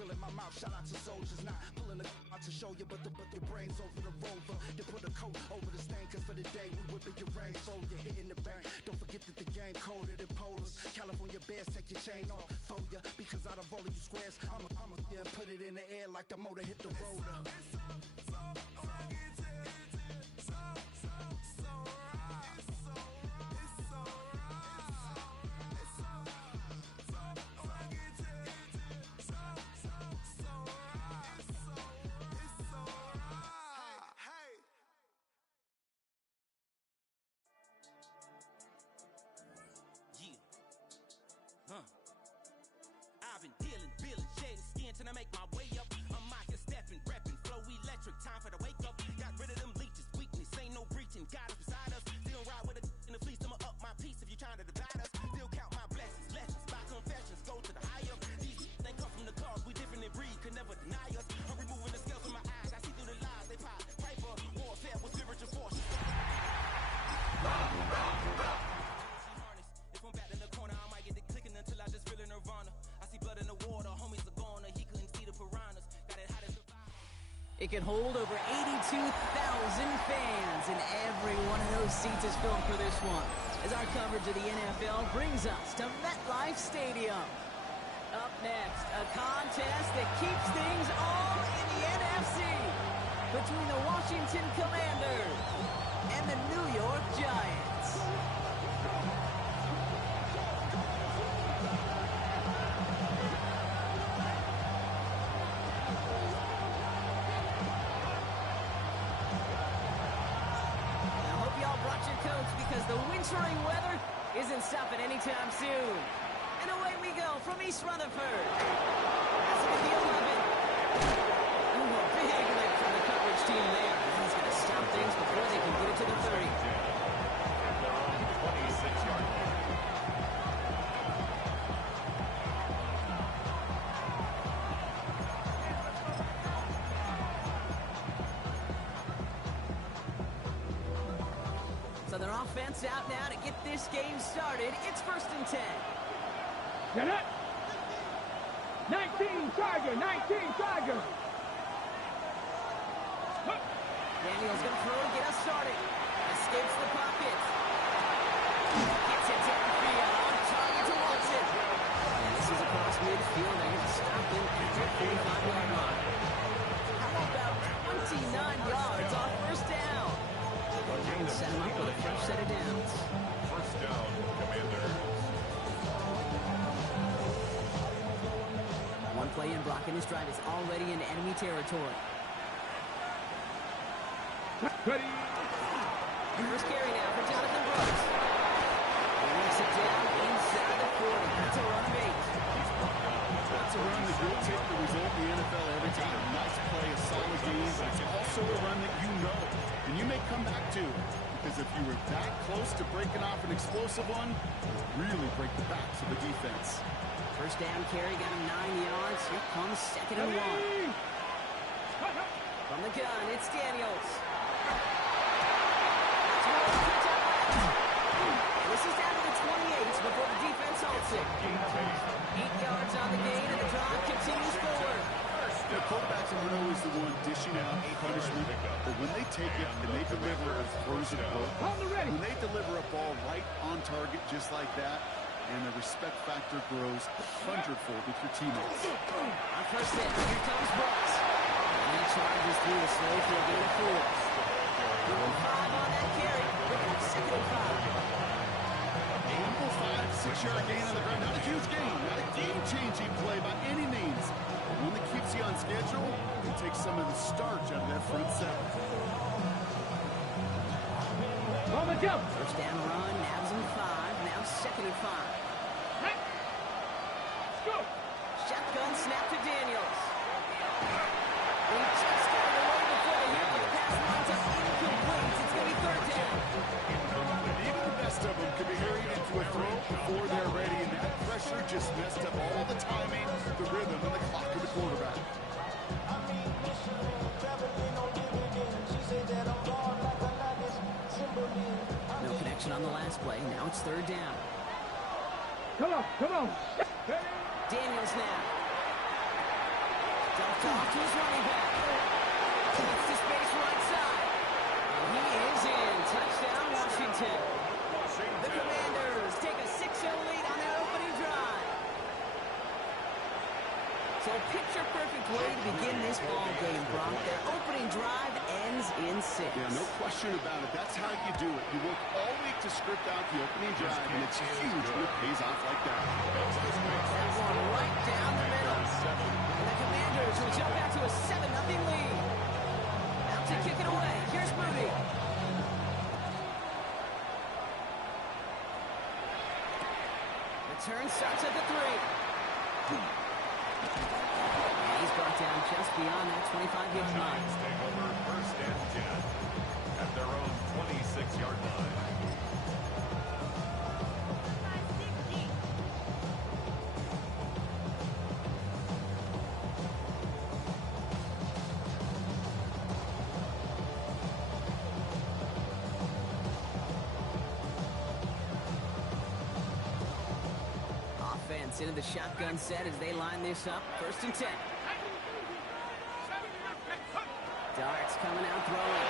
grill in my mouth. Shout out to soldiers, not pulling the out to show you, but your brains over the rover. You put a coat over the stain, cause for the day we whipping your rain. So you're hitting the bank. Don't forget that the game colder than polars. California bears, take your chain off for ya, because out of all of you squares, I'ma yeah, put it in the air like the motor hit the rotor. I've been dealing, shedding skin till I make my way up. I'm out here stepping, repping, flow electric, time for the wake up. Got rid of them leeches, weakness, ain't no breaching. God is beside us, still ride with a in the fleece. I'ma up my piece if you trying to divide us. Still count my blessings, lessons, by confessions, go to the higher. These they come from the cars, we different in breed, could never deny us. I'm removing the scales from my eyes, I see through the lies they pop. Paper, warfare with spiritual forces. If I'm back in the corner, I might get the clicking until I just feel a nirvana. I see blood in the water, homies are gone, he couldn't see the piranhas. Got it hot as the It can hold over 82,000 fans, and every one of those seats is filled for this one, as our coverage of the NFL brings us to MetLife Stadium. Up next, a contest that keeps things all in the NFC between the Washington Commanders and the New York Giants. Because the wintering weather isn't stopping anytime soon. And away we go from East Rutherford. That's with the 11. Ooh, a big lift from the coverage team there. He's going to stop things before they can get it to the 30. At their own 26-yard line. So their offense out now to get this game started. It's 1st and 10. Get it! 19 Tiger! 19 Tiger! Daniel's going to throw and get us started. Escapes the pocket. Gets it downfield. On target to Watson. And this is across midfield. They're going to stop him at the 45-yard line. How about 29 yards on 1st down? Set him up with a fresh set of downs. 1st down, Commanders. One play in blocking his drive is already in enemy territory. Ready! First carry now for Jonathan Brooks. He works it down inside the 40. That's a run of 8. That's a run that will take the result in the NFL every time. Nice play, a solid game, but it's also a run that you know. And you may come back to, because if you were that close to breaking off an explosive one, really break the backs of the defense. First down carry got him 9 yards. Here comes 2nd and 1. From the gun, it's Daniels. This is down to the 28 before the defense halts it. 8 yards on the gain, and the drive continues forward. The quarterbacks are always the one dishing out punishment, but when they take it and they deliver a frozen hook, when they deliver a ball right on target just like that, and the respect factor grows 100-fold with your teammates. On 1st down, here comes Brooks. And he charges through the slow for a gain of 4. 5 on that carry. We're going 2nd and 5. Ample 5-6-yard gain on the ground. Not a huge gain, not a game-changing play by any means. But one that keeps you on schedule and takes some of the starch out of that front seven. On the jump! First down run, nabs him 5. Now 2nd and 5. Go! Shotgun snap to Daniels. He just got it away before the hit, but the pass lines up incomplete. It's going to be 3rd down. And even the best of them could be hurried into a throw before they're ready, and that pressure just messed up all the timing, the rhythm, and the clock of the quarterback. No connection on the last play. Now it's 3rd down. Come on, come on! Daniels now. Self-toss to his running back. Gets to space right side. And he is in. Touchdown, Washington. The Commanders take a 6-0 lead on their opening drive. So a picture-perfect way to begin this ball game, Brock. Their opening drive ends in 6. Yeah, no question about it. That's how you do it. You work all week to script out the opening drive, and it's huge when it pays off like that. That one right down the middle. And the Commanders will jump back to a 7-0 lead. Out to kick it away. Here's Moody. Return starts at the 3. And he's brought down just beyond that 25-yard line. Take over first and 10 at their own 26-yard line. Offense into the shotgun set as they line this up. First and 10. Darts coming out throwing.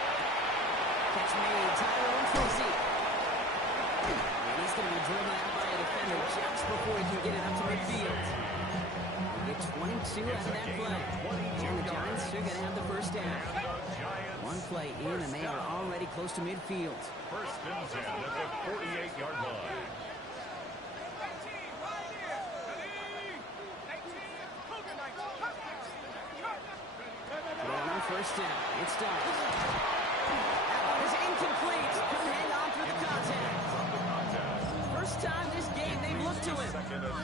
Catch made. Tyrone Tracy. And he's going to be driven out by a defender just before he can get it up to midfield. Get 22 out of that play. And the Giants are going to have the first down. One play in and they are already close to midfield. First and 10 at the 48-yard line. Throwing on first down. It's Starks. That one is incomplete. Couldn't hang on through the contact. First time this game they've looked to him.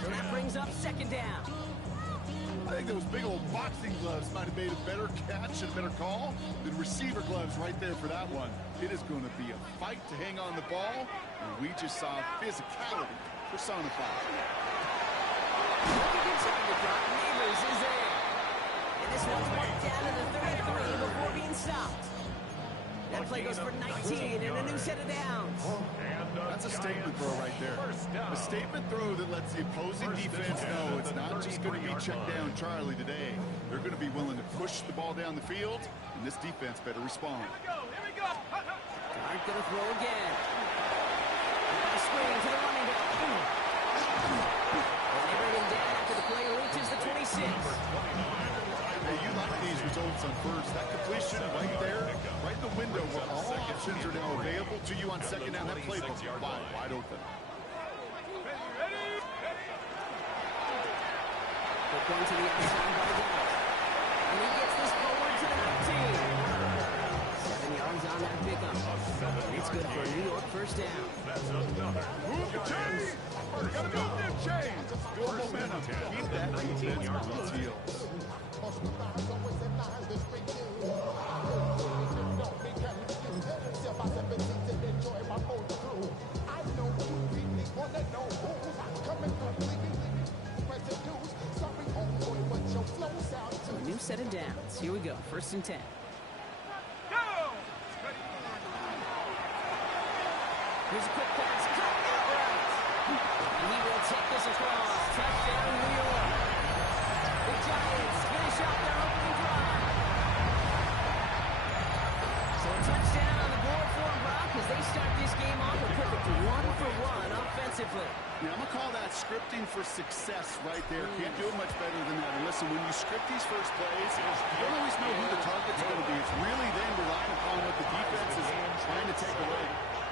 So that brings up second down. I think those big old boxing gloves might have made a better catch and a better call than receiver gloves right there for that one. It is going to be a fight to hang on the ball, and we just saw physicality personified. Looking good target drop. Neighbors is there. And this one's marked down to the 33 before being stopped. That play goes for 19 and a new set of downs. That's a statement throw right there. A statement throw that lets the opposing defense know it's not just going to be check down Charlie today. They're going to be willing to push the ball down the field, and this defense better respond. Dart going to throw again. A screen to the running back. And they bring him down after the play reaches the 26. Hey, you like these results on first. That completion right there, right in the window where all options are now available to you on second down. That playbook wide open. They're going to the outside by Dallas. And he gets this forward to the 19. 7 yards on that pickup. And it's good for a New York first down. That's another. Move the chains. Gotta move them chains. Build momentum. Keep that 19-yard line. So a new set of downs. Here we go. First and 10. Here's a quick pass. Caught outright. And he will take this across. Touchdown, New York. The Giants finish off their opening drive. So a touchdown on the board for them, Brock, as they start this game off a perfect 1-for-1 offensively. Yeah, I'm going to call that scripting for success right there. Can't do it much better than that. And listen, when you script these first plays, you don't always know who the target's going to be. It's really then relying upon what the defense is trying to take away.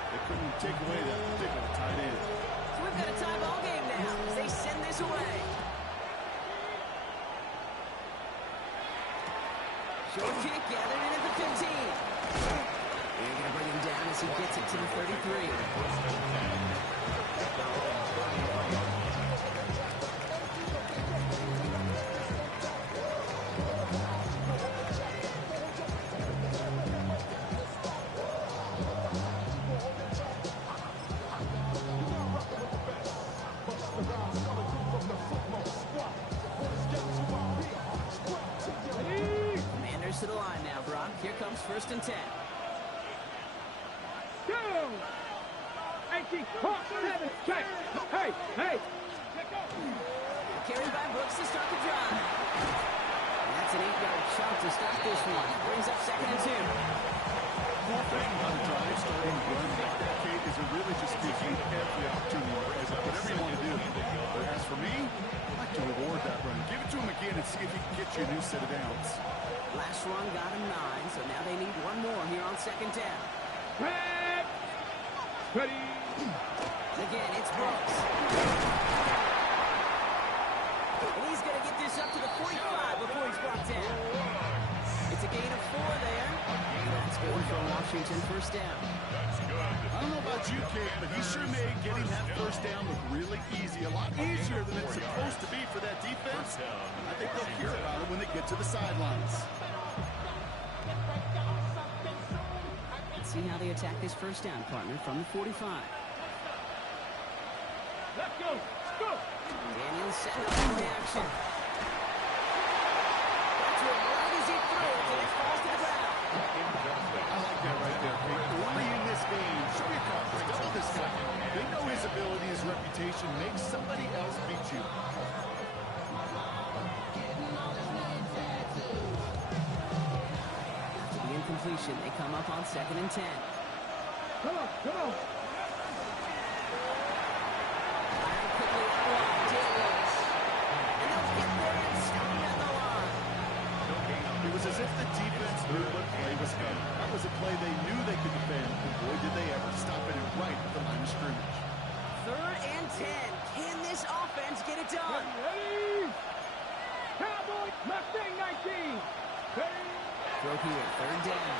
They couldn't take away that particular tight end. So we've got a tie ball game now as they send this away. Short kick gathered in at the 15. They're going to bring him down as he gets it to the 33. Commanders to the line now, Brock. Here comes first and 10. Go! 18, 7, check. Hey, hey. Carried by Brooks to start the drive. That's an 8-yard chunk to start this one. Brings up 2nd and 2. The thing about a drive starting run like that, Kate, is it really just gives you every opportunity to raise up whatever you want to do. But as for me, I like to reward that run. Give it to him again and see if he can get you a new set of downs. Last run got him 9, so now they need one more here on 2nd down. Red. Ready. Again, it's Brooks. And he's going to get this up to the 45 before he's brought down. It's a gain of 4 there. That's good for Washington, 1st down. I don't know about you, Kate, but he sure made getting that 1st down look really easy. A lot easier than it's supposed to be for that defense. I think they'll hear about it when they get to the sidelines. Let's see how they attack this 1st down, partner, from the 45. Let's go. Let's go. Daniels setting up the action. Got to him right as he threw it, and it falls to the ground. I like that right there, Kate. Early in this game, show your confidence. Double this guy. They know his ability, his reputation. Make somebody else beat you. After the incompletion, they come up on 2nd and 10. Come on. Come on. Firing quickly out wide, Daniels. And they'll get there and stop him at the line. It was as if the defense knew what play was coming. That was a play they knew they could defend, and boy, did they ever. Stopping it right at the line of scrimmage. 3rd and 10. Can this offense get it done? Ready. Cowboy. Mustang 19. Ready. Throw here, 3rd down.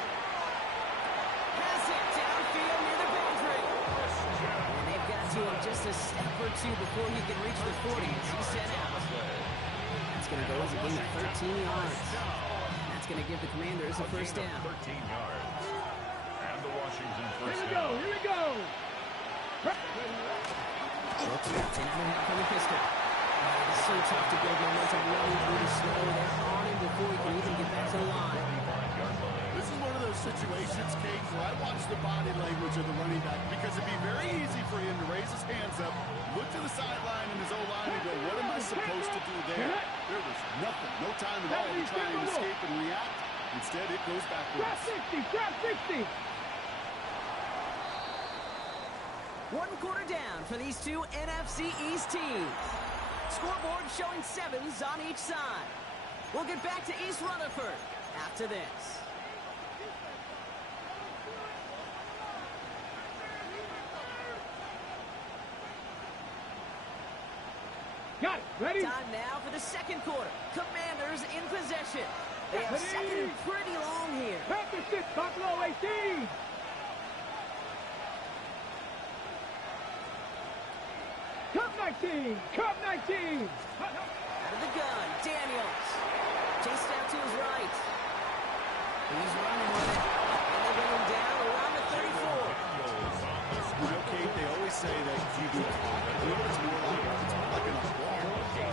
Pass it downfield near the boundary. And they've got to him just a step or 2 before he can reach the 40 as he's sent out. That's going to go as a gain of 13 yards. That's going to give the Commanders a 1st down. 13 yards. And the Washington Here 1st we down. go. Here we go. Brooks gets in and out from the pistol. It's so tough to build momentum running through the snow. They're on him before he can even get back to the line. This is one of those situations, Kate, where I watch the body language of the running back because it'd be very easy for him to raise his hands up, look to the sideline in his O-line and go, what am I supposed to do there? There was nothing, no time at all to try and escape and react. Instead, it goes backwards. Drop 60. Drop 60. 1 quarter down for these two NFC East teams. Scoreboard showing 7s on each side. We'll get back to East Rutherford after this. Got it. Ready. Time now for the 2nd quarter. Commanders in possession. They have 2nd and pretty long here. Panther 6. Buffalo 18. Cup 19. Cup 19. Out of the gun, Daniels. Chased out to his right. He's running with it. And they bring him down around the 34. You know, Kate, they always say that you do it. You know what it's more like? It's more like an ball.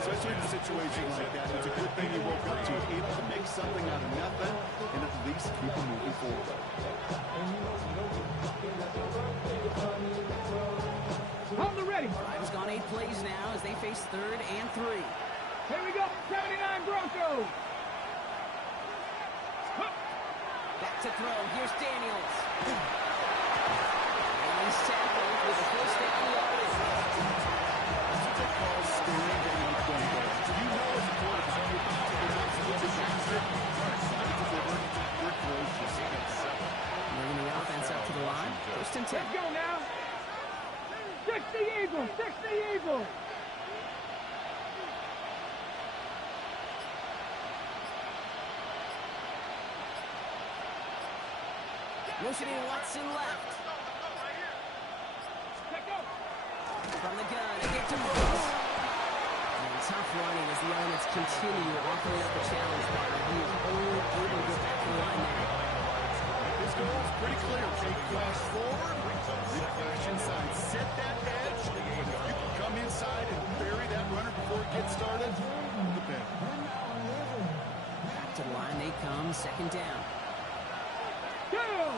Especially in a situation like that. It's a good thing you woke up to it, able to make something out of nothing and at least keep them moving forward. On the ready. Drive's gone 8 plays now as they face 3rd and 3. Here we go. 79 Broncos. Back to throw. Here's Daniels. And he's tackled with the 1st down yardage. That's what they call staring down the play. You know as a quarterback, you're about to get absolutely massive. You're close. Bringing the offense up to the line. 1st and 10. Let's go now. 60 Eagles. 60 Eagles. Motioning Watson left. Let's go. From the gun, again to Brooks. And tough running as the elements continue offering up the challenge partner. He is only able to get back to the line there. His goal is pretty clear. Take flash forward, then flash inside. Set that edge. If you can come inside and bury that runner before it gets started, the better. Back to the line they come, 2nd down. Down.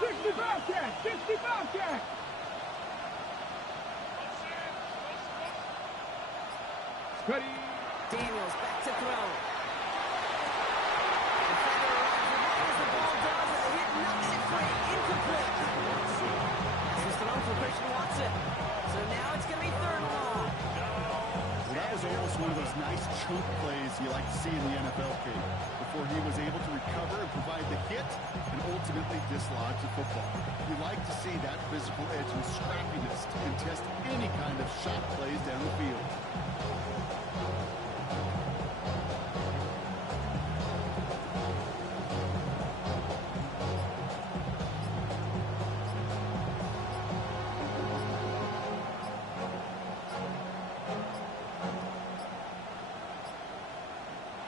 60 Bobcat. 60 Bobcat. Ready. Daniels back to throw. Defender arrives with it as the ball does, and the hit knocks it free. Incomplete. This is thrown for Christian Watson. So now it's going to be third and long. Well, that was almost one of those nice chunk plays you like to see in the NFL, Kate, before he was able to recover and provide the hit and ultimately dislodge the football. You like to see that physical edge and scrappiness to contest any kind of shot plays down the field.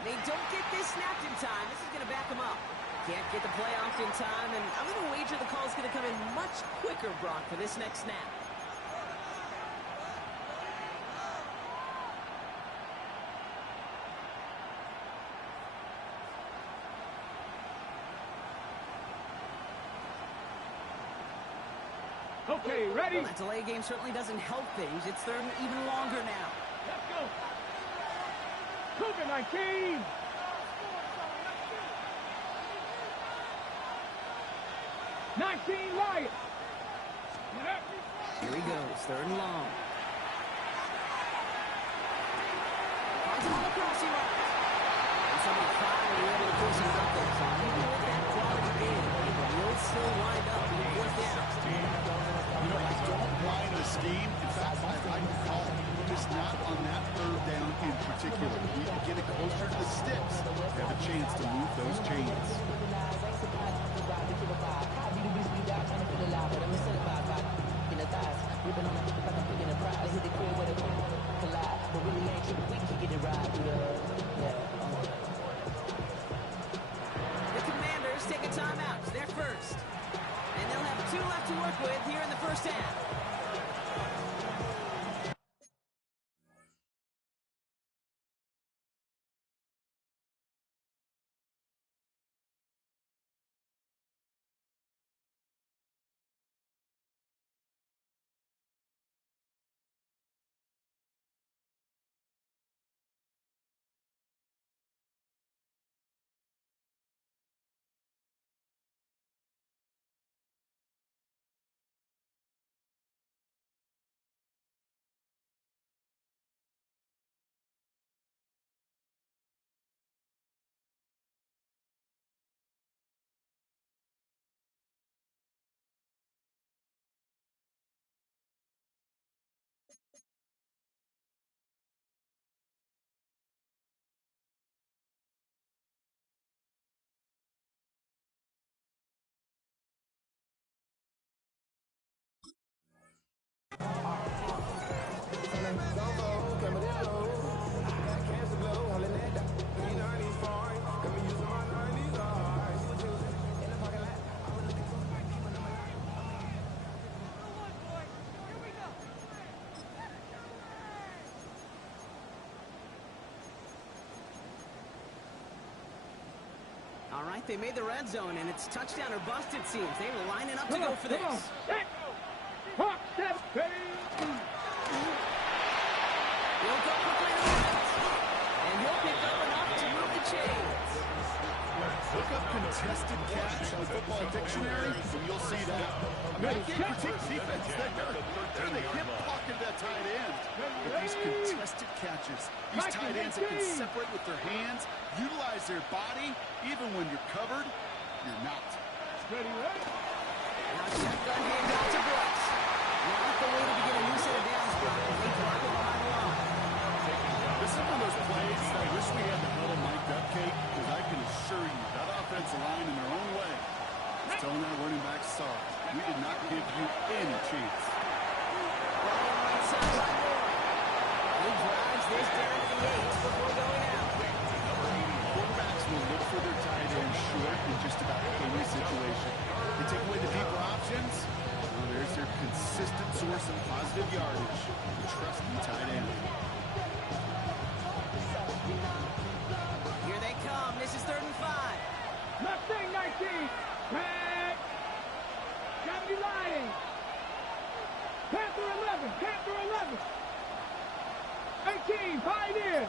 They don't get this snapped in time. This is going to back them up. Can't get the play off in time, and I'm going to wager the call is going to come in much quicker, Brock, for this next snap. Okay, ready? Well, that delay game certainly doesn't help things. It's third and even longer now. Let's go. COVID-19. 19 Lions. Here he goes, third and long. Finds him on the crossing route. And somebody finally able to push him up there. So even with that quality bid, it will still wind up in fourth down. You know, I don't mind the scheme. In fact, I like the call. Just not on that third down in particular. We can get it closer to the sticks. Have a chance to move those chains. The Commanders take a timeout. They're first. And they'll have 2 left to work with here in the first half. All right, they made the red zone, and it's touchdown or bust, it seems. They were lining up to go for this. Set. Hawk, step. He'll go quickly to the right, and he'll pick up enough to move the chains. Look up contested catch in the football dictionary, and you'll see that. I mean, I can't critique defense. They're in the hip pocket of that tight end. But these contested catches, these tight ends that can separate with their hands, utilize their body, even when you're covered, you're not. Ready, ready? Now shotgun handoff to Brooks. Not the way to begin a new set of downs, Brock. They drop it behind the line. This is one of those plays that I wish we had the huddle mic'd up, Kate, because I can assure you that offensive line in their own way is telling our running backs, sorry, we did not give you any chance. Right side by Moore. He drives this down to the 8 before going out. Quarterbacks will look for their tight end short in just about any situation. They take away the deeper options. Well, there's their consistent source of positive yardage. The trusty tight end. Here they come. This is 3rd and 5. Mustang 19. Tag. Johnny Lions. Panther 11. Panther 11. 18. Pioneer.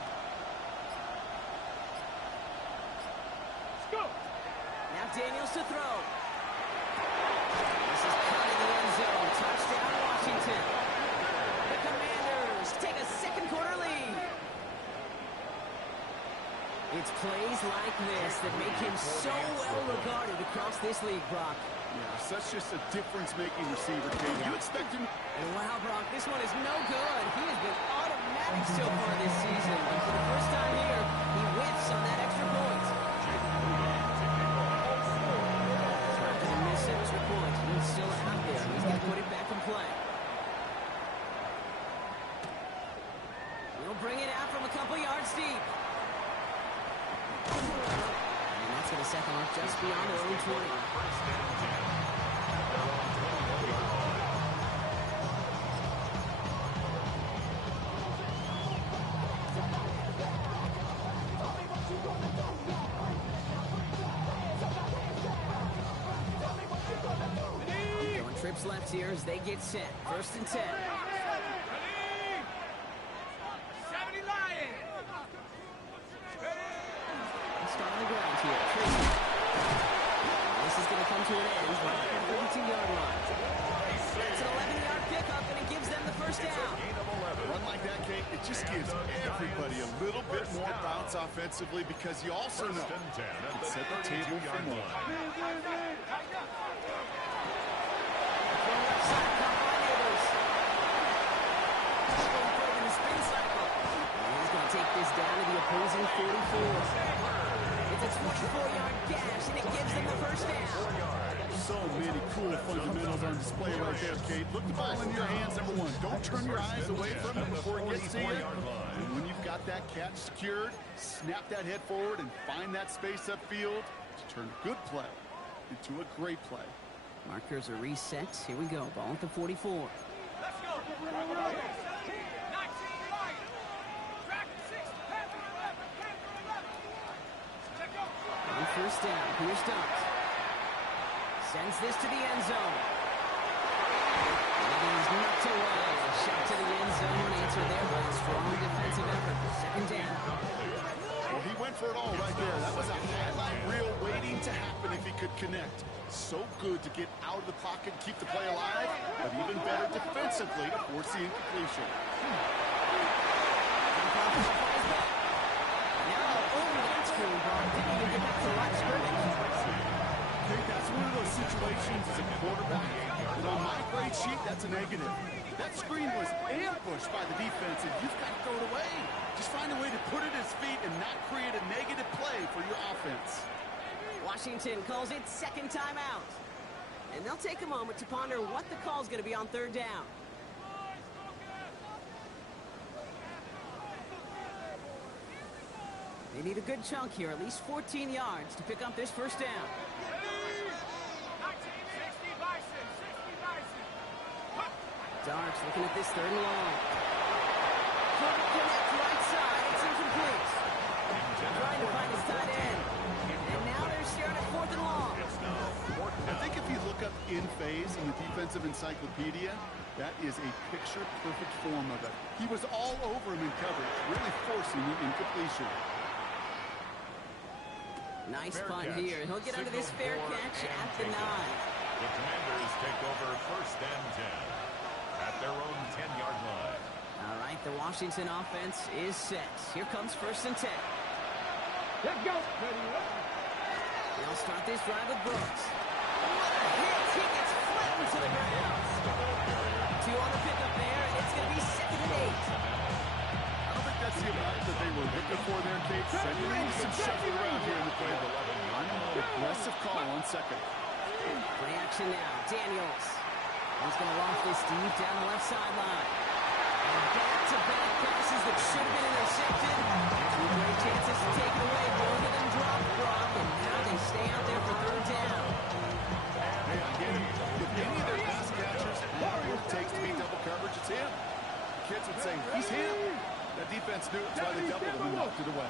Daniels to throw. This is caught in the end zone. Touchdown, Washington. The Commanders take a second quarter lead. It's plays like this that make him so well regarded across this league, Brock. Yeah, such just a difference-making receiver, Kate. You expect him... And wow, Brock, this one is no good. He has been automatic so far this season. But for the first time here, he whiffs on that extra point. Didn't miss extra point. He's still out there. He's going to put it back in play. He'll bring it out from a couple yards deep. And that's going to set them up just beyond their own 20. Going trips left here as they get set. 1st and 10. 70 Lions. Start on the ground here. Tracy. This is going to come to an end right at the 32-yard line. It's an 11-yard pickup, and it gives them the first down. Run like that, Kate, it just gives everybody a little bit more bounce offensively because you also know it can set the table for more. Take this down to the opposing 44. It's a 24-yard dash, and it gives them the first down. So many cool fundamentals on display right there, Kate. Look the ball in your hands, number one. Don't turn your eyes away from it before it gets to you. And when you've got that catch secured, snap that head forward and find that space upfield to turn a good play into a great play. Markers are reset. Here we go. Ball at the 44. Let's go. 19 Lions. Track 6. On first down, here's Dunt. Sends this to the end zone. It is knocked away. A shot to the end zone, answered there by a strong defensive effort. 2nd down. Well, he went for it all right there. That was a highlight reel waiting to happen if he could connect. So good to get out of the pocket, keep the play alive, but even better defensively to force the incompletion. Didn't even get back to line scrimmage. Okay, that's one of those situations as a quarterback that on my grade sheet, that's a negative. That screen was ambushed by the defense, and you've got to throw it away. Just find a way to put it at his feet and not create a negative play for your offense. Washington calls it 2nd timeout. And they'll take a moment to ponder what the call is going to be on 3rd down. They need a good chunk here, at least 14 yards to pick up this first down. 60 Bison. Darks looking at this 3rd and long. Couldn't connect right side. It's incomplete. Trying to find his tight end. And now they're staring at 4th and long. I think if you look up in phase in the defensive encyclopedia, that is a picture-perfect form of it. He was all over him in coverage, really forcing the incompletion. Nice punt here. He'll get under this fair catch at the 9. The Commanders take over 1st and 10 at their own 10-yard line. All right, the Washington offense is set. Here comes 1st and 10. Let's go. They'll start this drive with Brooks. What a hit! He gets flattened to the ground. 2 on the pickup there, and it's going to be 2nd and 8. I don't think that's the amount that they were looking for there, Kate. Sending some shuffle around here in the play. Aggressive call on 2nd. Play action now. Daniels. He's going to loft this deep down the left sideline. And back-to-back passes that should have been intercepted. 2 great chances to take it away. Both of them dropped, Brock, and now they stay out there for 3rd down. Hey, I get it. If any of their pass catchers have what it takes to beat double coverage, it's him. Kids would say, he's him. That defense knew it, that's why they doubled him and knocked it away.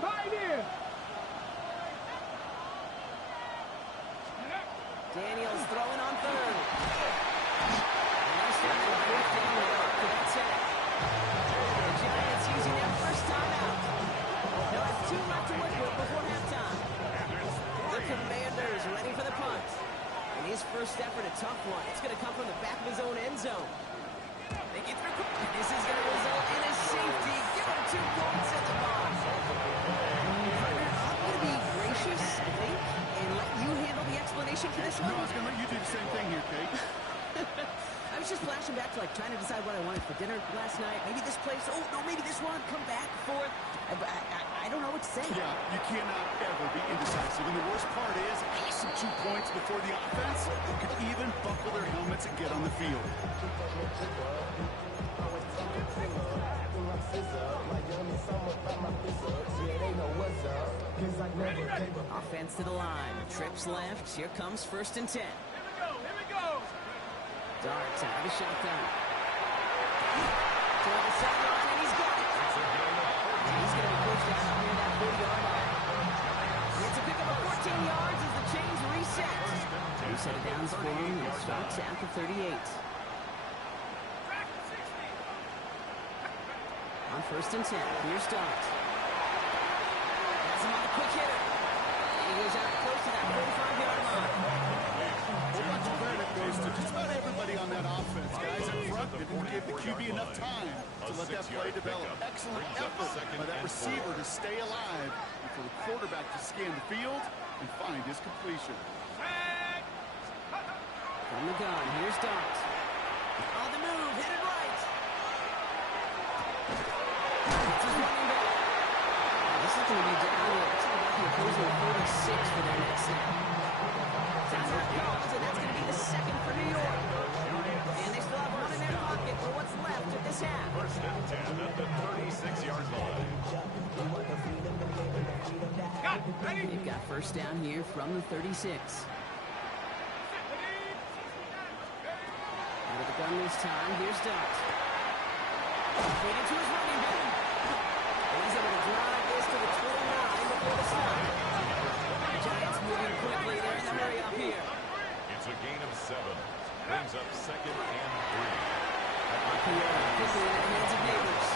Pioneer. Daniels throwing on 3rd. And they're starting to 4th down now. That's it. The Giants using 2 left to work with before halftime. The Commanders ready for the punt. And his first effort, a tough one. It's going to come from the back of his own end zone. They get through. And this is going to result in a safety. Give him 2 points in the box. Partner, I'm going to be gracious, I think, and let you handle the explanation for this one. No, I was going to let you do the same thing here, Kate. I was just flashing back to, like, trying to decide what I wanted for dinner last night. Maybe this place. Oh, no, maybe this one. Come back, forth. I don't know what to say. Yeah, you cannot ever be indecisive. And the worst part is, some 2 points before the offense could even buckle their helmets and get on the field. Offense to the line. Trips left. Here comes 1st and 10. Here we go. Darts out of the shotgun. To the sideline, and he's got it. He's going to be pushed out near that 40-yard line. It's a pickup of 14 yards as the chains reset. Two set of downs for him and starts at the 38. On 1st and 10, here's Dart. Has him on the quick hitter. He goes out close to that 45-yard line. A whole bunch of credit goes to just about everybody on that offense. Guys up front that didn't give the QB enough time to let that play develop. Excellent effort by that receiver to stay alive and for the quarterback to scan the field and find his completion. From the gun, here's Dart. On the move, hit it right. It's his running back. This is going to be down here. It's about the opposing 46 for their next snap. Timeout comes, and that's going to be the second for New York. And they still have one in their pocket for what's left of this half. 1st and 10 at the 36-yard line. They've got 1st down here from the 36. Out of the gun this time, here's Dart. Faded to his running back. And he's able to drive this to the 29 before the stop. The Giants moving quickly. They're in the hurry up here. It's a gain of 7. Brings up 2nd and 3. Pierre quickly in the hands of Neighbors.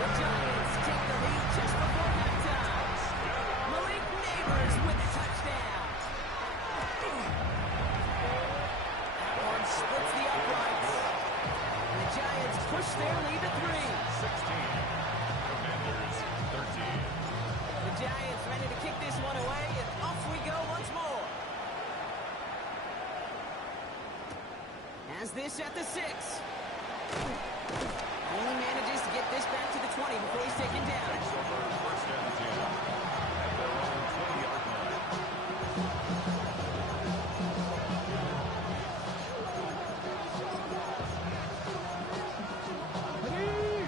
The Giants take the lead just before halftime. Malik Neighbors with the touchdown. That one splits the uprights. And the Giants push their lead to 3. 16. Commanders 13. The Giants ready to kick this one away, and off we go once more. Has this at the 6. Only manages to get this back to the 20 before he's taken down. 1st and 10 at their own 20-yard line.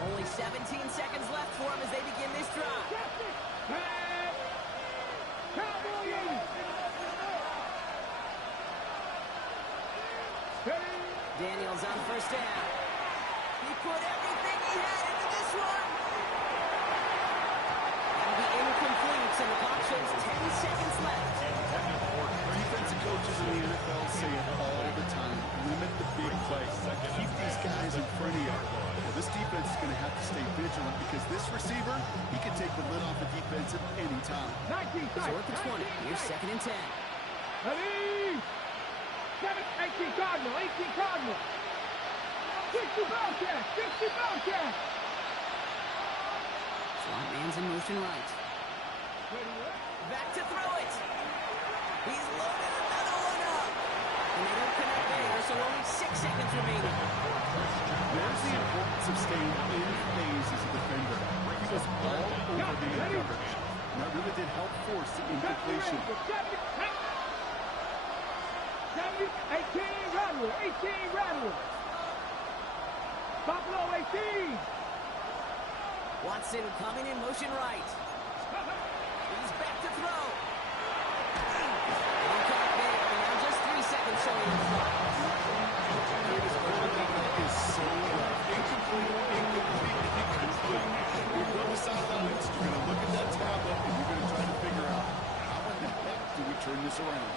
Only 17 seconds left for him as they begin this drive. Daniels on 1st down. He put everything he had into this one. That'll be incomplete, and the clock shows 10 seconds left. Defensive coaches in the NFL say it all the time. Limit the big play. Keep these guys in front of you. Well, this defense is going to have to stay vigilant because this receiver, he can take the lid off the defense at any time. So at the 20, here's 2nd and 10. Ready? 18 Cardinal. 60 Bellcat. Slot man's in motion right. Back to throw it. He's loaded another one up. And they don't connect there, so only 6 seconds remaining. There's the importance of staying in phase as a defender. He was all over the coverage. And that really did help force the incompletion. 18 Rattle. Buffalo 18. Watson coming in motion right. He's back to throw. One count there, and now just 3 seconds showing the clock. His quarterback is so incomplete. You're going to sidelines, you're going to look at that tablet, and you're going to try to figure out how in the heck do we turn this around.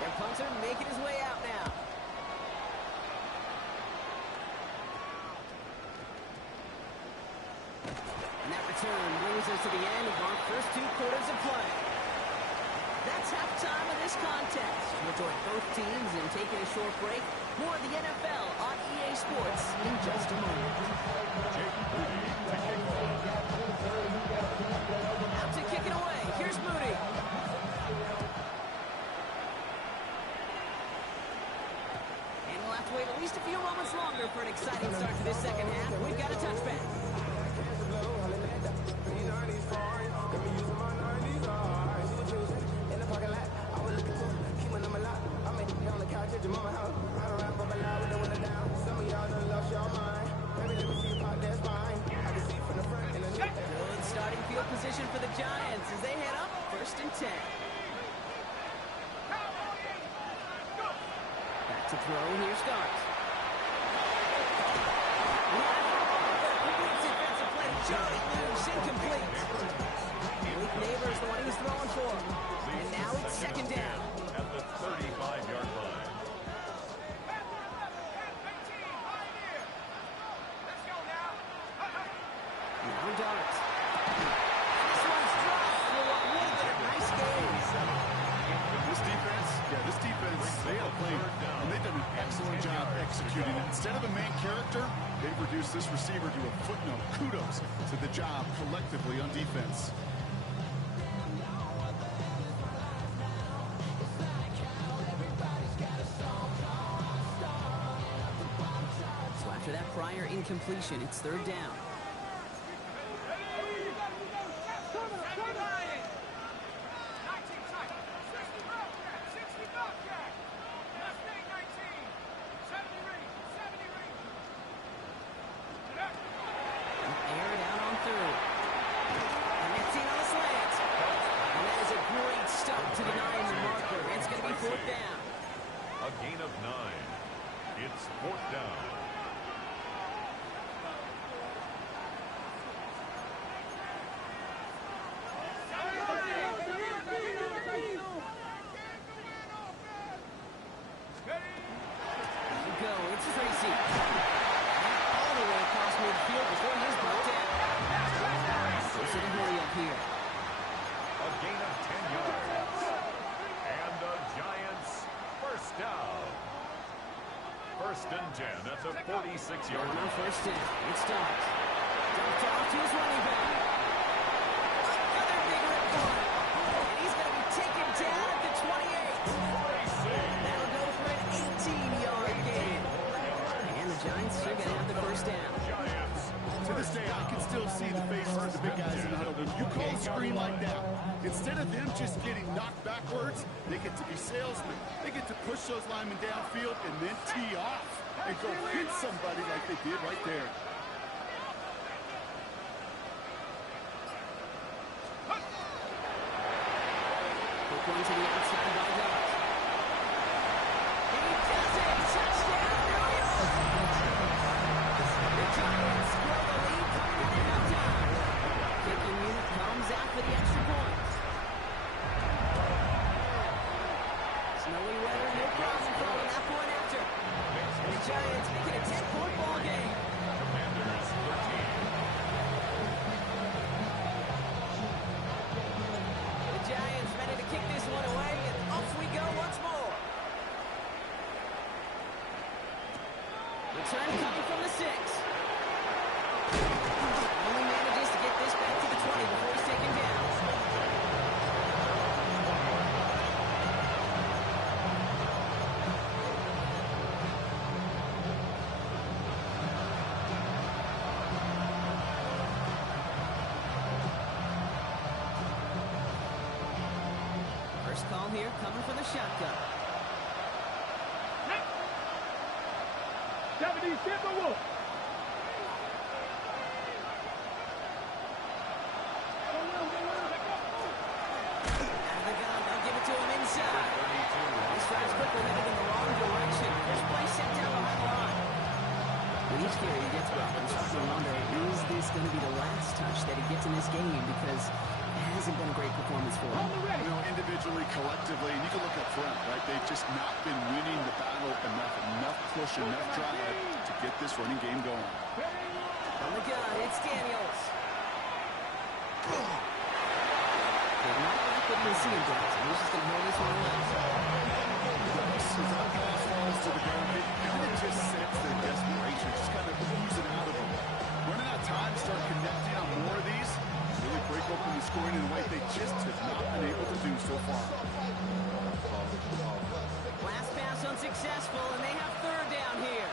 Their punter making his way out now. return brings us to the end of our first 2 quarters of play. That's halftime of this contest. We'll join both teams in taking a short break. More of the NFL on EA Sports in just a moment. Out to kick it away. Here's Moody. And we'll have to wait at least a few moments longer for an exciting start to this second half. We've got a touchback. Good starting field position for the Giants as they head up 1st and 10. Back to throw, here's Starks. Defensive play, Joey loose, incomplete. Malik Neighbors, the one he's throwing for. And now it's 2nd down. At the 35-yard line. Now Darts. This one's dropped for what would have been a nice game. This defense, they have played, and they've done an excellent job executing it. Instead of a main character, they've reduced this receiver to a footnote. Kudos to the job collectively on defense. So after that prior incompletion, it's 3rd down. A gain of 9. It's 4th down. Go, it's Tracy. All the way across midfield before he's brought down. Close to the hurry up here. A gain of 10 yards. And the Giants first down. 1st and 10 at the 46-yard line. On 1st down, it starts. Dumped off to his running back. Another big rip for him. And he's going to be taken down at the 28. That'll go for an 18-yard gain. And the Giants are going to have the 1st down. To this day, I can still see the faces of the big guys in the huddle. When you call a screen like that, instead of them just getting knocked backwards, they get to be salesmen. They get to push those linemen downfield and then tee off and go hit somebody like they did right there. Going to the outside by Dobbs. He does it! Touchdown, New York! The Giants grow the lead coming into halftime. Kicking unit comes out for the extra point. Snowy weather, no problem throwing that point after. The Giants make it a 10-point ball game. Commanders 13. The Giants ready to kick this one away, and off we go once more. Return coming from the 6. Only manages to get this back to the 20 before he's taken down. First call here coming from the shotgun. 70 Timberwolves. Out of the gun, they'll give it to him inside. This drive's quickly headed in the wrong direction. First play set down behind the line. With each carry he gets, Rob, I'm starting to wonder, is this going to be the last touch that he gets in this game? Because it hasn't been a great performance for him. You know, individually, collectively, and you can look up front, right? They've just not been winning the battle enough push, enough drive to get this running game going. On the gun, it's Daniels. We'll see him, Jackson. He's just going to hold this one away. As that pass falls to the ground, it kind of just sets their desperation, just kind of oozing out of them. Running out of time, start connecting on more of these, really break open the scoring in a way they just have not been able to do so far. Last pass unsuccessful, and they have third down here.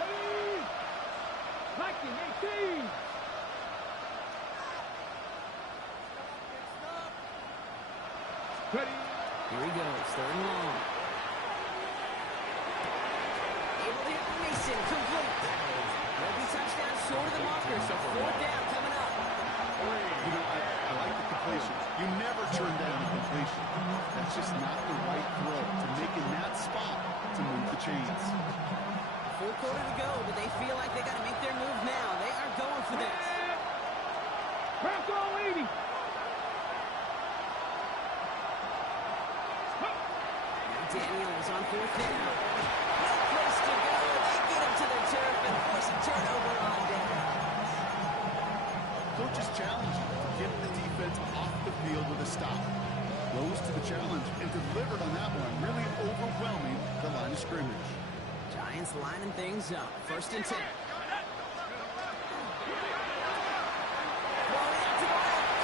Ready? Blocking 18. Ready? Here he goes, third and long. Able to hit Mason, complete. Will be touchdown short of the marker, so fourth down coming up. You know, I like the completion. You never turn down a completion. That's just not the right throw to make in that spot to move the chains. Full quarter to go, but they feel like they got to make their move now. They are going for this. Bronco 80. Daniels on fourth down. No place to go. They get him to the turf and force a turnover on downs. Coach's challenge to get the defense off the field with a stop. Rose to the challenge and delivered on that one, really overwhelming the line of scrimmage. Giants lining things up. First and 10. Throwing it to the left.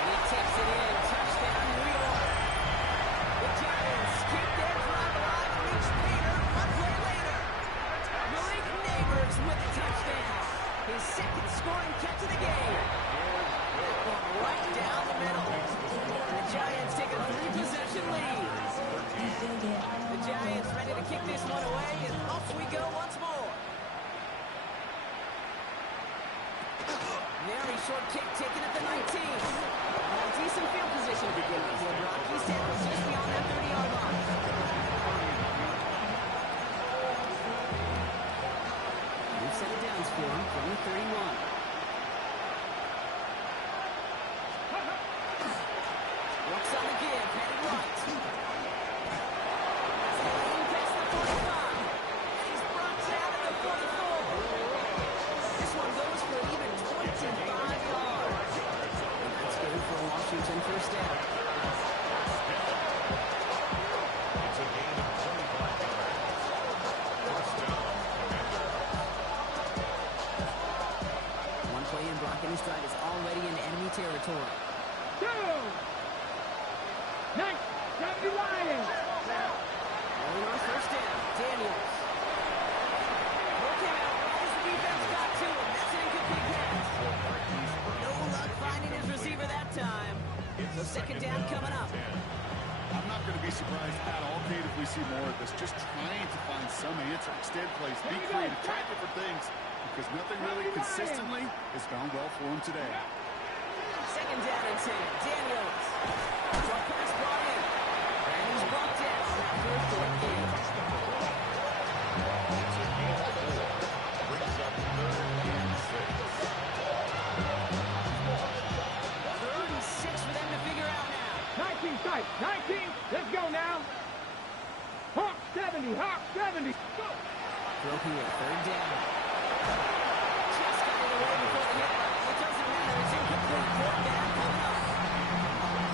And he takes it in. Touchdown, New York. The Giants keep their drive alive and reach Peter one play later. Malik Neighbors with a touchdown. His second scoring catch of the game. Right down the middle. And the Giants take a 3-possession lead. The Giants ready to kick this one away, and off we go once more. Very short kick taken at the 19. Decent field position to begin with. Rocky Sanders just beyond that 30-yard line. We've set it down for him from the 31. Looks on the give, headed right. Past the 45. He's brought down at the 44. This one goes for even 25 yards. That's good for Washington first down. It's a gain of 25 yards. First down. One play in, blocking his stride is already in enemy territory. Two. Nice. Deputy Lions. Rolling on first down, Daniels. Look out, as the defense got to him. That's an incomplete pass. No luck finding his receiver that time. So second down coming up. I'm not going to be surprised at all, Kate, if we see more of this. Just trying to find some answer. Extend plays, be creative, try different things. Because nothing really consistently has gone well for him today. Second down and 10. Daniels. Short pass brought in. And he's brought down after a short game. It's a gain of 4. Brings up 3rd and 6. Third and 6 for them to figure out now. 19 sight. 19. Let's go now. Hawk 70. Hawk 70. Go. Throw here. Third down. Just got it away before the hit. It doesn't matter. It's incomplete. Fourth down coming up.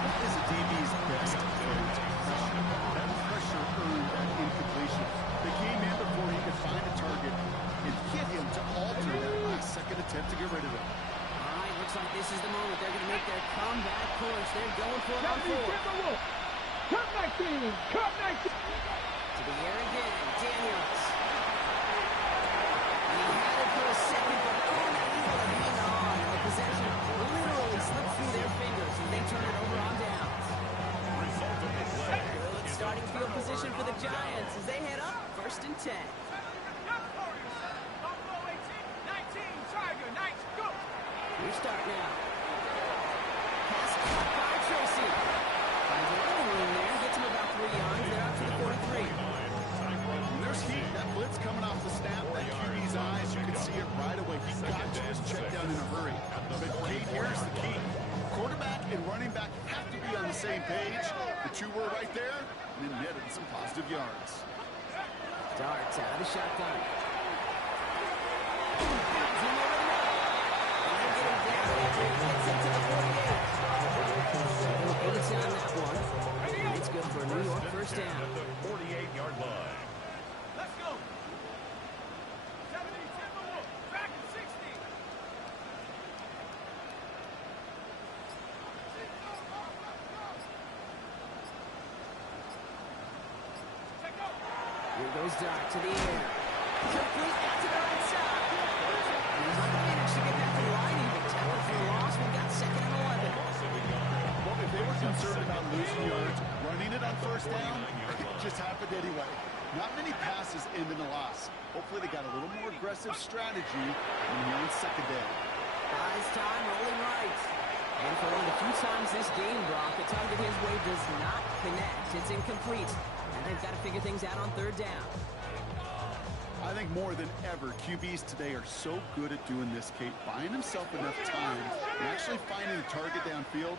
That is a DB's best approach. That pressure earned that incompletion. They came in before he could find a target and hit him to alter that last-second attempt to get rid of it. All right, looks like this is the moment. They're going to make their comeback push. They're going for it on 4. Cut 19. Cut 19. To the air again. Daniels. And he had it for a second, but only able to hang on. And the possession literally slipped through their fingers as they turn it over on downs. Result of the play. Good starting field position for the Giants as they head up first and 10. Restart now. Pass caught by Tracy. Finds a little room there. Gets him about 3 yards. They're up to the 43. When there's heat, that blitz coming off the snap, that QB's eyes, you can see it right away. He got to his check down in a hurry. But Kate, here's the key. Quarterback and running back have to be on the same page. The two were right there, and then netted some positive yards. Darts out of the shotgun. Able Here goes Dart to the air. Complete out to the right side. And he's managed to get back to the line even. Tackle for a loss. We've got 2nd and 11. Well, if they were concerned about losing yards, running it on first down, it just happened anyway. Not many passes end in a loss. Hopefully they got a little more aggressive strategy when you're on 2nd down. Buys time, rolling right. And for one of the few times this game, Brock, the target his way does not connect. It's incomplete. And they've got to figure things out on 3rd down. I think more than ever, QBs today are so good at doing this, Kate, buying himself enough time and actually finding the target downfield.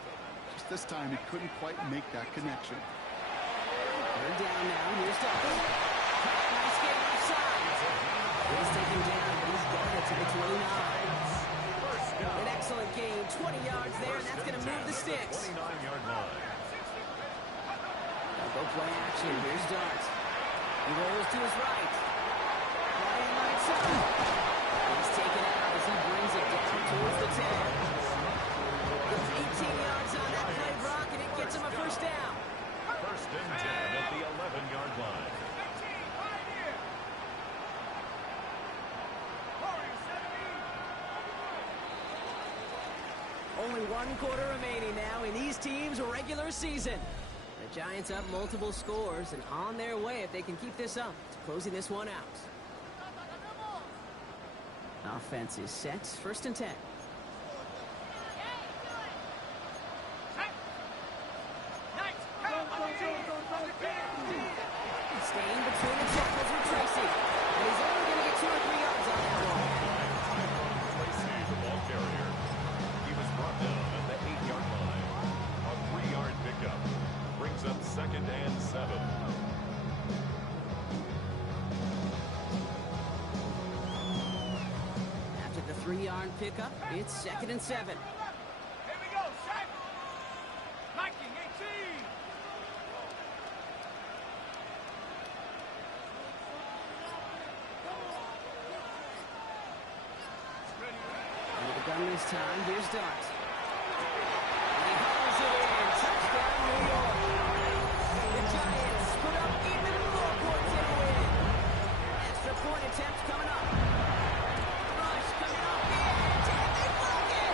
Just this time, he couldn't quite make that connection. 3rd down now. Here's Dart. Nice game offside. He's taken down, but he's got it to the 29. An excellent game. 20 yards there, and that's going to move the sticks. 29-yard line. They'll go play action. Here's Dart. He rolls to his right. Right side. He's taken out as he brings it down towards the 10. It's 18 yards on that play, Brock, and it gets him a 1st down. 1st and 10 at the 11-yard line. Only 1 quarter remaining now in these teams' regular season. The Giants up multiple scores and on their way if they can keep this up to closing this one out. Offense is set. 1st and 10. Staying between the tackles with Tracy. And he's only going to get 2 or 3 yards on that one. Tracy, the ball carrier. He was brought down at the 8-yard line. A 3-yard pickup. Brings up 2nd and 7. After the 3-yard pickup, it's 2nd and 7. Here we go, Shaq. Nike 18. Under the gun this time, here's Dart. And he hauls it in. Touchdown, New York. The Giants put up even more points in a win. Extra point attempt coming up. Rush coming off the edge, and they block it.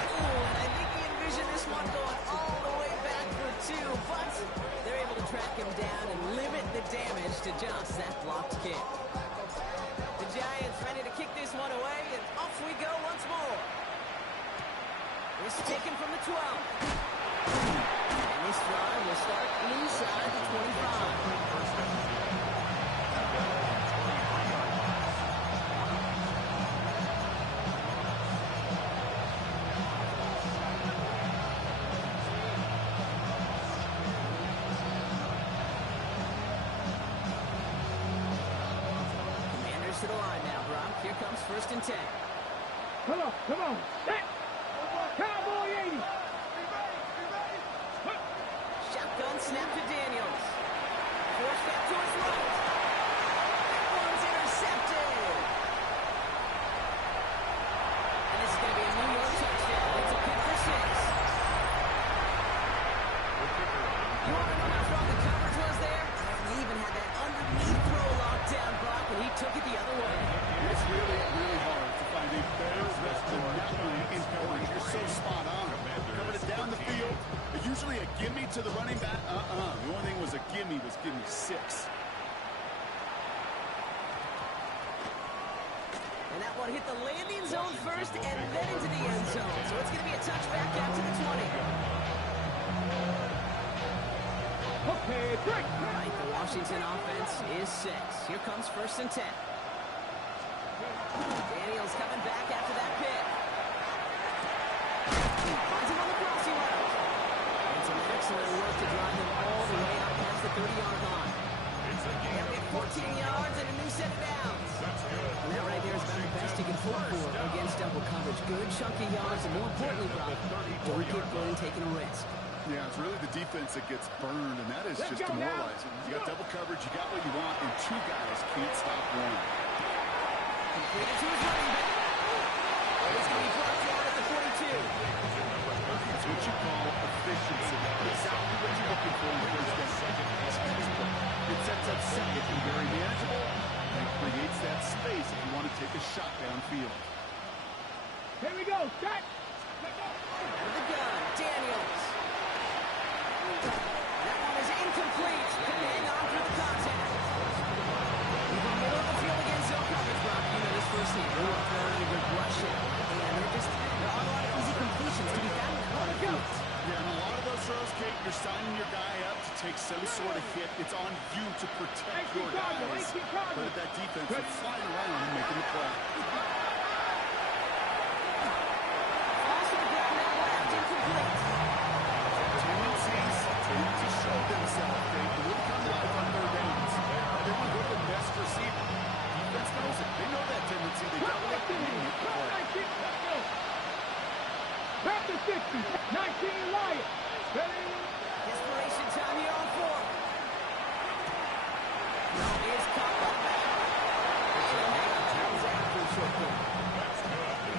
Ooh, and I think he envisioned this one going all the way back for 2, but they're able to track him down and limit the damage to just that blocked kick. The Giants ready to kick this one away, and off we go once more. This is taken from the 12. And this drive will start inside the 25. Commanders to the line now, Brock. Here comes 1st and 10. Come on. Set. Cowboy 80. Shotgun snap to Daniels. Force back to his right. That one's intercepted. And this is going to be a New York touchdown. It's a pick for 6. You want to know how strong the coverage was there? And he even had that underneath throw locked down, Brock, and he took it the other way. It's really, really hard to find a better rested network in coverage. You're so spot on. Coming it down the field, usually a gimme to the running back. The only thing was a gimme 6. And that one hit the landing zone first and then into the end zone. So it's going to be a touchback out to the 20. Okay, break. Right, the Washington offense is set. Here comes 1st and 10. Daniels coming back after that pick. Finds him on the crossing route. And some excellent work to drive him all the way out past the 30-yard line. They'll get 14 yards and a new set of downs. And that right there is about the best you can hope for against double coverage. Good chunky yards, and more importantly, Brock, don't get burned taking a risk. Yeah, it's really the defense that gets burned, and that is just demoralizing. You got double coverage, you got what you want, and 2 guys can't stop one. Completed to his running back. He's going to be brought down at the 42. It's what you call efficiency. Exactly what you're looking for in first down. It sets up at second and very manageable. And it creates that space if you want to take a shot downfield. Here we go. Set. With the gun, Daniels. That one is incomplete. Couldn't hang on through the contact. We've been middle of the field against zone coverage, Brock. You know this firsthand. We were throwing a good rush in. And there are a lot of easy completions to be found in that field. Yeah, and a lot of those throws, Kate, you're signing your guy up to take some sort of hit. It's on you to protect your guys. But that defense is flying around and making the play. Falls to the ground now left, incomplete. Tendencies tend to show themselves, Kate. They wouldn't come live on third downs. They want to go to the best receiver. Defense knows it. They know that tendency. They double up and make the play. Back to 60. 19 Lions. Ready? Desperation time here on fourth. No, he is caught by back.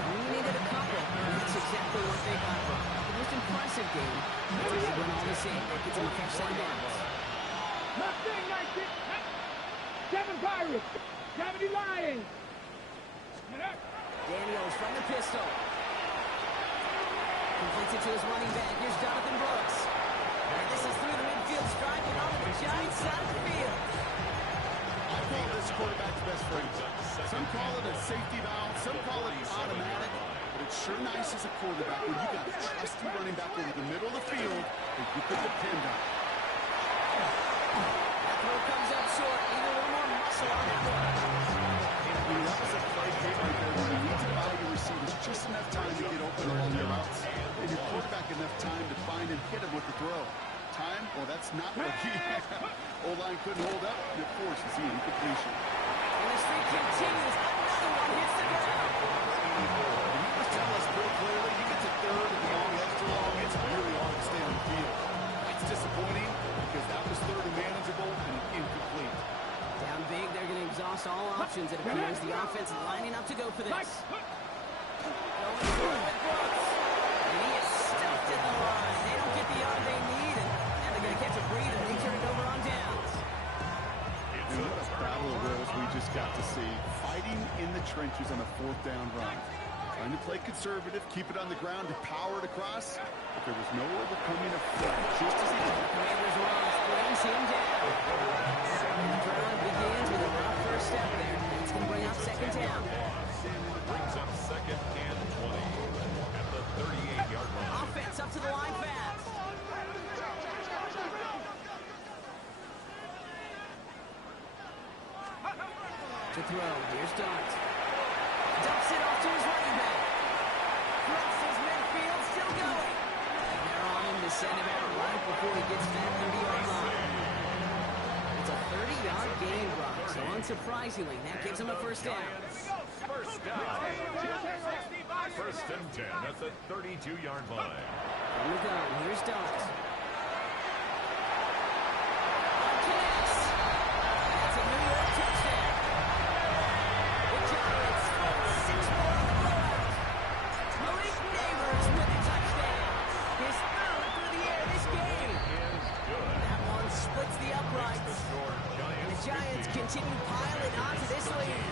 We needed a couple, and that's exactly what they got. The most impressive game. That's a good one all the same. They get some fresh set downs. Mustang 19. 7 Pirates. 70 Lions. Daniels from the pistol. Completes it to his running back. Here's Jonathan Brooks. And this is through the midfield stripe and onto the Giants side of the field. I call this quarterback's best friend. Some call it a safety valve, some call it automatic, but it's sure nice as a quarterback when you got a trusty running back over the middle of the field that you can depend on. That throw comes up short. Need a little more muscle on that one. I mean, that was a play game right there where you need to buy your receivers just enough time to get open along their routes, and your quarterback enough time to find and hit him with the throw. Time? Well, that's not what he had. O-line couldn't hold up, and it forces the incompletion. And the streak continues. Another one hits the ground. You must tell us real clearly, you get to third and long, extra long, it's really hard to stay on the field. That's disappointing because that was third and manageable and incomplete. Down big, they're going to exhaust all options. It appears the offense is lining up to go for this. Going through it with Brooks. And he is stuffed in the line. They don't get the yard they need, and they're going to catch a breather. They turn it over on downs. This battle of wills we just got to see. Fighting in the trenches on a fourth down run. Trying to play conservative, keep it on the ground to power it across. But there was no overcoming a flat just as he did. Commander's rush brings him down. And the drive begins with a rough first step there. It's going to bring up second down. Brings up second and 20 at the 38-yard line. Offense up to the line fast. To throw, here's Dart. Dumps it off to his running back. Crosses midfield, still going. And they're on him to send him out right before he gets to that 30-yard line. It's a 30-yard gain, Brock, so unsurprisingly, that gives him a first down. First down. First and 10 at the 32-yard line. From the gun, here's Dart. Connects. That's a New York touchdown. The Giants, 6 more on the blowout. Malik Neighbors with a touchdown. His third through the air this game. That one splits the uprights. And the Giants continue piling onto this lead.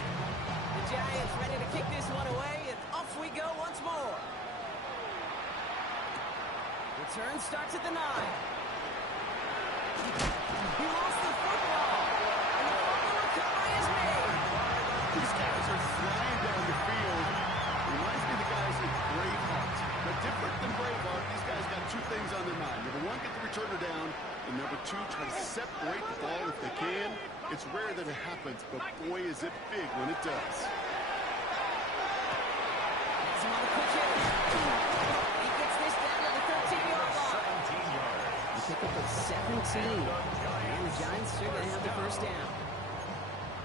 The Giants ready to kick this one away, and off we go once more. Return starts at the 9. He lost the football, and the fumble recovery is made. These guys are flying down the field. Reminds me of the guys at Braveheart. But different than Braveheart, these guys got two things on their mind. Number one, get the returner down. And number two, try to separate the ball if they can. It's rare that it happens, but boy, is it big when it does. Some on the quick hit. He gets this down to the 13-yard line. 17 yards. They pick up a 17. And the Giants are going to have the first down.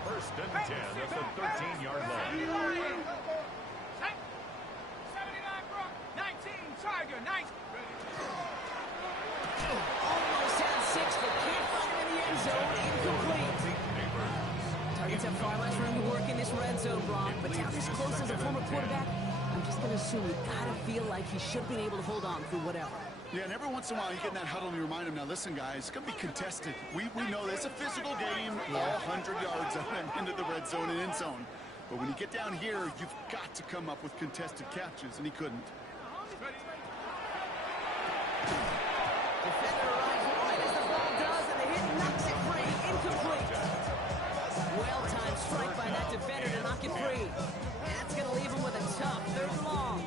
First and 10 at the 13-yard line. 79 Brook. 19 Tiger. 19. Almost had 6, but can't find him in the end zone. Incomplete. Targets have far less room to work in this red zone, Brock. But down this close as a former quarterback, I'm just going to assume you got to feel like he should have been able to hold on through whatever. Yeah, and every once in a while you get in that huddle and you remind them, now listen guys, it's going to be contested. We know this. It's a physical game, all 100 yards into the red zone and end zone. But when you get down here, you've got to come up with contested catches, and he couldn't. Defender arrives right as the ball does, and the hit knocks it free. Incomplete. Well-timed strike by that defender to knock it free. And that's going to leave him with a tough 3rd and long.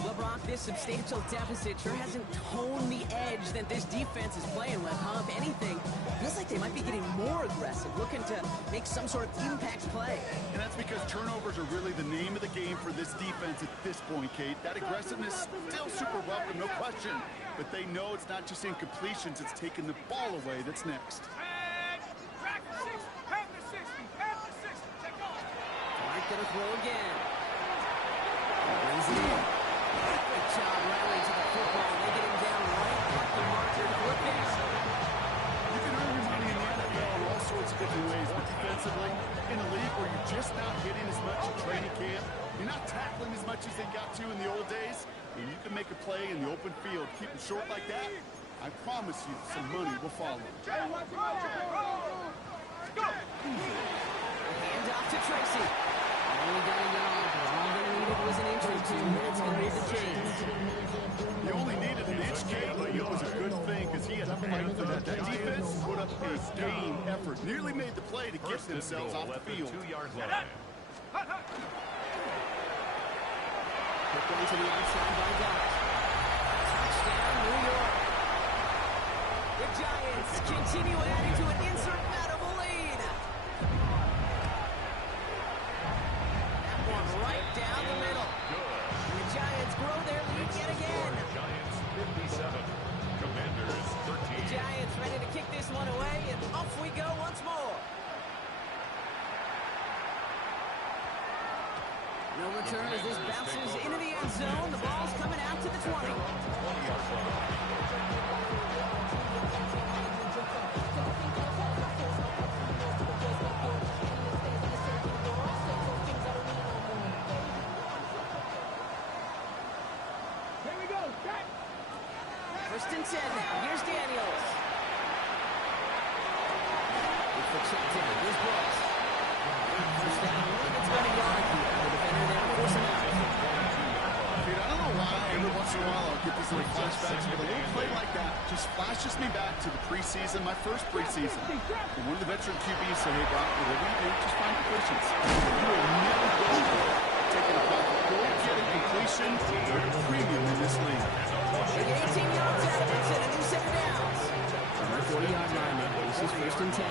Well, Brock, this substantial deficit sure hasn't toned the edge that this defense is playing with, huh? If anything, feels like they might be getting more aggressive, looking to make some sort of impact play. And that's because turnovers are really the name of the game for this defense at this point, Kate. That aggressiveness still super welcome, no question. But they know it's not just incompletions, it's taking the ball away that's next. Clark gonna throw again. Brings it in. Great job rallying to the football. They get him down right at the marker. Look there. You can earn your money in the NFL in all sorts of different ways, but defensively, in a league where you're just not hitting as much at training camp, you're not tackling as much as they got to in the old days, and you can make a play in the open field, keep it short like that, I promise you some money will follow. Go! Hand off to Tracy. Only got a yard, but all they needed was an inch or two. That's going to move the chains. He only needed an inch, Kate, but it was a good thing because he had to fight for that. That defense put up a game effort, nearly made the play to get themselves off the field. 2-yard line. Put going to the outside by Dodd. Touchdown, New York. The Giants continue adding to an insurmountable lead. That one right down the middle. And the Giants grow their lead yet again. Giants 57, Commanders 13. The Giants ready to kick this one away, and off we go once more. No return as this bounces into the end zone. The ball's coming out to the 20. 20-yard line. Here we go, back. 1st and 10 now. Here's Daniels. It's the check down. Here's Brooks. 1st down. It's got a yard here. The defender there to force him out. Dude, I don't know why every once in a while I'll get these little flashbacks, but a little play like that just flashes me back to the preseason, my first preseason. And one of the veteran QBs said, hey, Brock, whatever you do, just find completions. You will never go taking a punt. Go get a completion. You're a premium in this league. They get 18 yards out of it and a new set of downs. On the 40-yard line now. This is 1st and 10.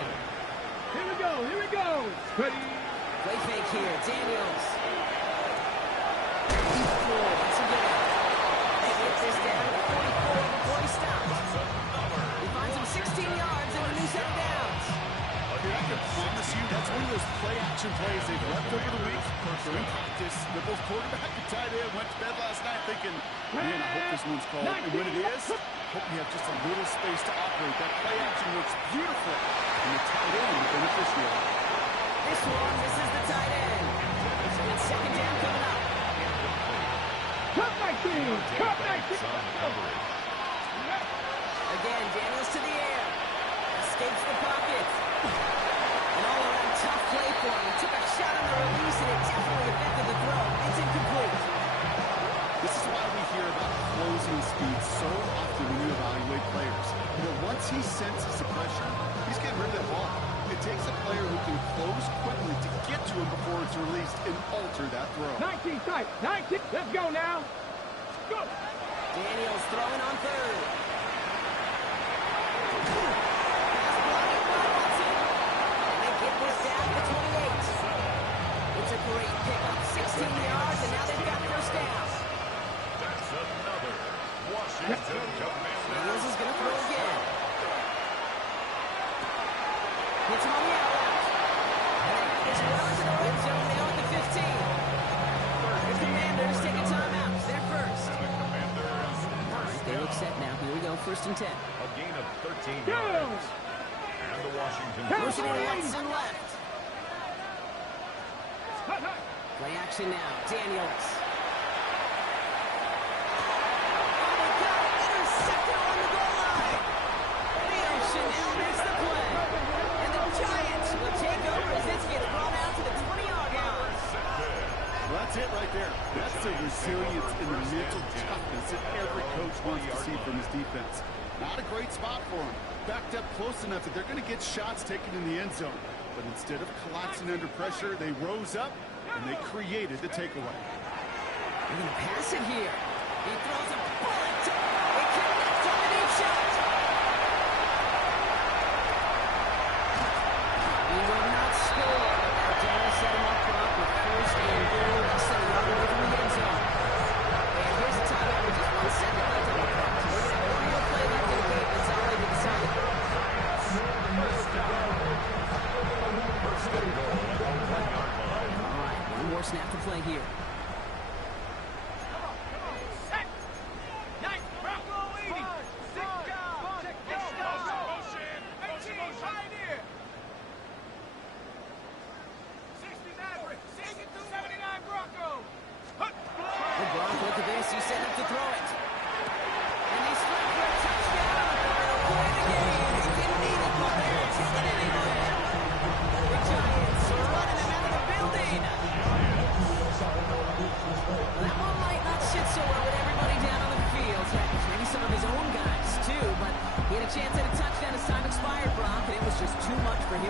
Here we go, here we go. Ready. Play fake here. Daniels. Once again. They get this down to 44 before he stops. He finds him 16 yards and a new set of downs. Dude, I can promise you that's one of those play-action plays they've left over the week. During practice, the both quarterback and tight end went to bed last night thinking, man, I hope this one's called. And when it is, hope you have just a little space to operate. That play-action works beautiful. And the tight end, the beneficiary. This one, this is the tight end. And 2nd down coming up. Cut my team. Cut my team. Again, Daniels to the air. Escapes the pocket. An all-around tough play for him. He took a shot on the release, and it definitely affected the throw. It's incomplete. This is why we hear about closing speed so often when you evaluate players. You know, once he senses the pressure, he's getting rid of that ball. It takes a player who can close quickly to get to him before it's released and alter that throw. 19 tight. 19. Let's go now. Go. Daniels throwing on 3rd. It's a great pickup, 16 yards, and now they've got 1st down. That's another Washington Commanders. Daniels is going to throw again. Hits him on the outlet. And it's well into the red zone now at the 15. The Commanders take a timeout. They're first. They look set now. Here we go, 1st and 10. A gain of 13 yards. And the Washington Motion in Watson left. Play action now. Daniels. Oh, my God. coach wants to see from his defense. Not a great spot for him. Backed up close enough that they're going to get shots taken in the end zone. But instead of collapsing under pressure, they rose up and they created the takeaway. They're going to pass it here. He throws a bullet. It connects on the deep shot. He will not score. That Dennis set him up front with first and goal. He set it all away from the end zone. And here's the timeout with just 1 second left on the clock. So we're going to have one more play left in the game. That's all they can decide. All right, one more snap to play here. Chance at a time.